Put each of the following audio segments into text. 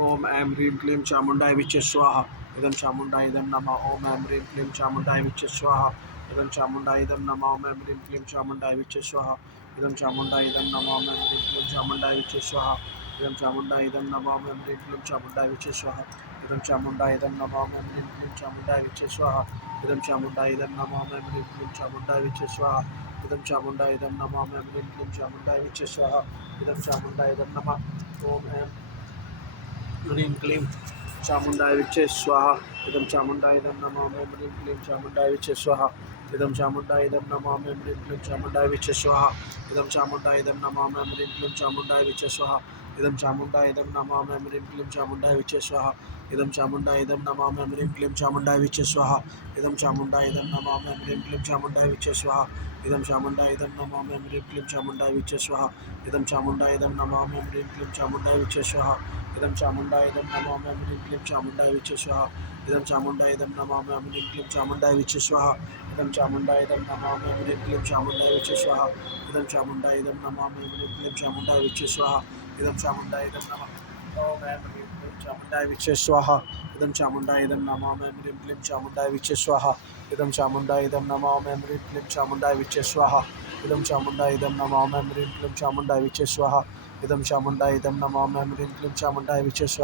ओम ऐं ह्रीं क्लीं चामुण्डाय विचे स्वाहा। इदं चामुण्डाय इदं नमः। ओम ऐं ह्रीं क्लीं चामुण्डाय विचे स्वाहा। इदं चामुण्डाय इदं नमः। ओम ऐं ह्रीं क्लीं चामुण्डाय विचे स्वाहा। इदं चामुण्डाय इदं नमः। ओम ऐं ह्रीं क्लीं चामुण्डाय विचे स्वाहा। इदं चामुण्डाय इदं नमः। ओम ऐं ह्रीं क्लीं चामुण्डाय विचे स्वाहा। इदं चामुण्डाय इदं नमः। ओम ऐं ह्रीं क्लीं चामुण्डाय विचे स्वाहा। इदं चामुण्डाय इदं नमः। ओम ऐं ह्रीं क्लीं चामुण्डाय विचे स्वाहा। इदं चामुण्डाय इदं नमः। ओम ऐं ह्रीं क्लीं चामुण्डाय विचे स्वाहा। इदं चामुण्डाय इदं नमः। ओम ऐं ह्रीं क्लीं चामुण्डाय विचे स्वाहा। इदं चामुण्डाय इदं नमः। ओम ऐं ह्रीं क्लीं चामुण्डाय विचे स्वाहा। इदं चामुण्डाय इदं नमः। ओम ऐं ह्रीं क्लीं चामुण्डाय विचे स्वाहा। इदं चामुण्डाय इदं नमः। ओम ऐं ह्रीं क्लीं चामुण्डाय विचे स्वाहा। इदं चामुण्डाय इदं नमः। ओम ऐं ह्रीं क्लीं चामुण्डाय विचे स्वाहा। इदं चामुण्डाय इदं नमः। ओम ऐं ह्रीं क्लीं चामुण्डाय विचे स्वाहा। इदं चामुण्डाय इदं नमः। ओम ऐं ह्रीं क्लीं चामुण्डाय विचे स्वाहा। इदं चामुण्डाय इदं नमः। ओम ऐं ह्रीं क्लीं चामुण्डाय विचे स्वाहा। इदं चामुण्डाय इदं नमः। ओम ऐं ह्रीं क्लीं चामुण्डाय विचे स्वाहा। इदं चामुण्डाय इदं नमः। ओम ऐं ह्रीं क्लीं चामुण्डाय विचे स्वाहा। इदं चामुण्डाय इदं नमः। ओम ऐं ह्रीं क्लीं चामुण्डाय विचे स्वाहा। इदं चामुण्डाय इदं नमः। ओम ऐं ह्रीं क्लीं चामुण्डाय विचे स्वाहा। इदं चामुण्डाय इदं नमः। ओम ऐं ह्रीं क्लीं चामुण्डाय विचे स्वाहा। इदं चामुण्डाय इदं नमः। ओम ऐं ह्रीं क्लीं चामुण्डाय विचे स्वाहा। इदं चामुण्डाय इदं नमः। ओम ऐं ह्रीं क्लीं चामुण्डाय विचे स्वाहा। इदं चामुण्डाय इदं नमः। ओम ऐं ह्रीं क्लीं चामुण्डाय विचे स्वाहा। इदं चामुण्डाय इदं नमः। ओम ऐं ह्रीं क्लीं चामुण्डाय विचे स्वाहा। इदं चामुण्डाय इदं नमः। ओम ऐं ह्रीं क्लीं चामुण्डाय विचे स्वाहा।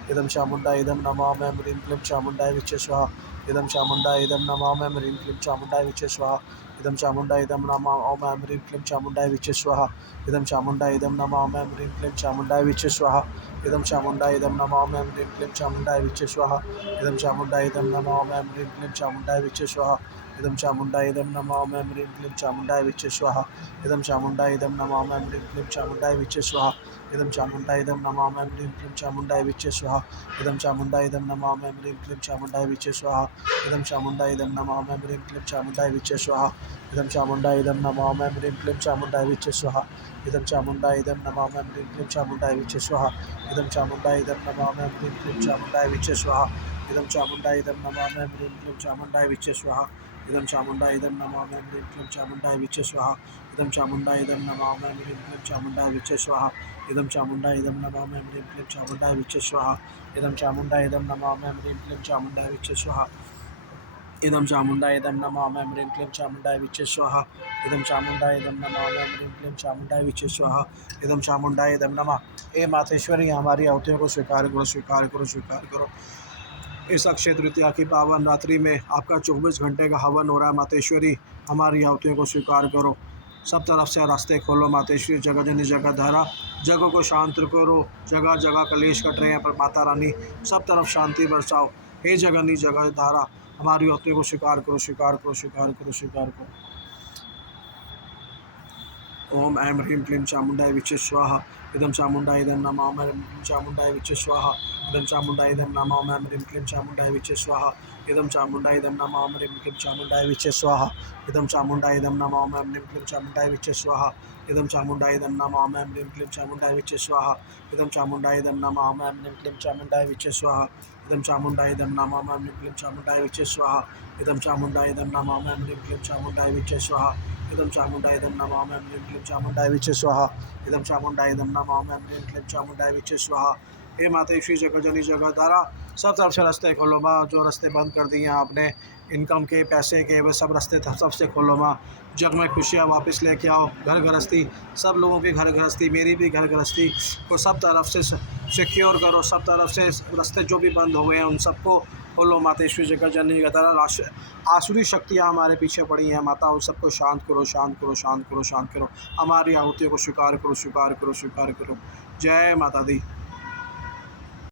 इदं चामुण्डाय इदं नमः। ओम ऐं ह्रीं क्लीं चामुण्डाय विचे स्वाहा। इदं चामुण्डाय इदं नमः। ओम ऐं ह्रीं क्लीं चामुण्डाय विचे स्वाहा। इदं चामुण्डाय इदं नमः। ओम ऐं ह्रीं क्लीं चामुण्डाय विचे स्वाहा। इदं चामुण्डाय इदं नमः। ओम ऐं ह्रीं क्लीं चामुण्डाय विचे स्वाहा। इदं चामुण्डाय इदं नमः। ओम ऐं ह्रीं क्लीं चामुण्डाय विचे स्वाहा। इदं चामुण्डाय इदं नमः। ओम ऐं ह्रीं क्लीं चामुण्डाय विचे स्वाहा। इदं चामुण्डाय इदं नमः। ओम ऐं ह्रीं क्लीं चामुण्डाय विचे स्वाहा। इदं चामुण्डाय इदं नमः। ओम ऐं ह्रीं क्लीं चामुण्डाय विचे स्वाहा। इदं चामुण्डाय इदं नमः। ओम ऐं ह्रीं क्लीं चामुण्डाय विचे स्वाहा। इदं चामुण्डाय इदं नमः। ओम ऐं ह्रीं क्लीं चामुण्डाय विचे स्वाहा। इदं चामुण्डाय इदं नमः। ओम ऐं ह्रीं क्लीं चामुण्डाय विचे स्वाहा। इदं चामुण्डाय इदं नमः। ओम ऐं ह्रीं क्लीं चामुण्डाय विचे स्वाहा। इदं चामुण्डाय इदं नमः। ओम ऐं ह्रीं क्लीं चामुण्डाय विचे स्वाहा। इदं चामुण्डाय इदं नमः। ओम ऐं ह्रीं क्लीं चामुण्डाय विचे स्वाहा। इदं चामुण्डाय इदं नमः। ओम ऐं ह्रीं क्लीं चामुण्डाय विचे स्वाहा। इदं चामुण्डाय इदं नमः। ओम ऐं ह्रीं क्लीं चामुण्डाय विचे स्वाहा। इदं चामुण्डाय इदं नमः। ओम ऐं ह्रीं क्लीं चामुण्डाय विचे स्वाहा। इदं चामुण्डाय इदं नमः। ओम ऐं ह्रीं क्लीं चामुण्डाय विचे स्वाहा। इदं चामुण्डाय इदं नमः। ओम ऐं ह्रीं क्लीं चामुण्डाय विचे स्वाहा। इदं चामुण्डाय इदं नमः। ओम ऐं ह्रीं क्लीं चामुण्डाय विचे स्वाहा। इदं चामुण्डाय इदं नमः। ओम ऐं ह्रीं क्लीं चामुण्डाय विचे स्वाहा। इदं चामुण्डाय इदं नमः। हे मातेश्वरी, हमारी आहुतियों को स्वीकार करो, स्वीकार करो, स्वीकार करो। इस अक्षय तृतीया की पावन रात्रि में आपका 24 घंटे का हवन हो रहा है। मातेश्वरी, हमारी आहुतियों को स्वीकार करो। सब तरफ से रास्ते खोलो मातेश्वरी, जगह जनी जगह धारा, जगह को शांत करो। जगह जगह कलेश कट रहे हैं, पर माता रानी सब तरफ शांति बरसाओ। हे जगनी जगह धारा, हमारी आहुतियों को स्वीकार करो, स्वीकार करो, स्वीकार करो, स्वीकार करो। ओम ऐं ह्रीं क्लीं चामुण्डाय विचे स्वाहा। इदं चामुण्डाय इदं नमः। ओम ऐं ह्रीं चामुण्डाय विचे स्वाहा। इदं चामुण्डाय इदं नमः। ओम ऐं ह्रीं क्लीं चामुण्डाय विचे स्वाहा। इदं चामुण्डाय इदं नमः। ओम ऐं ह्रीं क्लीं चामुण्डाय विचे स्वाहा। इदं चामुण्डाय इदं नमः। ओम ऐं ह्रीं क्लीं चामुण्डाय विचे स्वाहा। इदं चामुण्डाय इदं नमः। ओम ऐं ह्रीं क्लीं चामुण्डाय विचे स्वाहा। इदं चामुण्डाय इदं नमः। ओम ऐं ह्रीं क्लीं चामुण्डाय विचे स्वाहा। इदं चामुण्डाय इदं नमः। ओम ऐं ह्रीं क्लीं चामुण्डाय विचे स्वाहा। इदं चामुण्डाय इदं नमः। ओम ऐं ह्रीं क्लीं चामुण्डाय विचे स्वाहा। इदं चामुण्डाय इदं नमः। ओम ऐं ह्रीं क्लीं चामुण्डाय विचे स्वाहा। इदं चामुण्डाय इदं नमः। ओम ऐं ह्रीं क्लीं चामुण्डाय विचे स्वाहा। हे मातेश्वरी, जगह जनी जगह धारा, सब तरफ से रास्ते खोलो माँ। जो रास्ते बंद कर दिए हैं आपने इनकम के, पैसे के, वह सब रास्ते सब से खोलो माँ। जग में खुशियाँ वापस लेके आओ। घर गृहस्थी, सब लोगों की घर गृहस्थी, मेरी भी घर गृहस्थी को सब तरफ से सिक्योर करो। सब तरफ से रास्ते जो भी बंद हुए हैं उन सबको खोलो मातेश्वरी, जगह जननी का तरह आसुरी शक्तियाँ हमारे पीछे पड़ी हैं माता, उन सबको शांत करो, शांत करो, शांत करो, शांत करो। हमारी आहुतियों को स्वीकार करो, स्वीकार करो, स्वीकार करो। जय माता दी।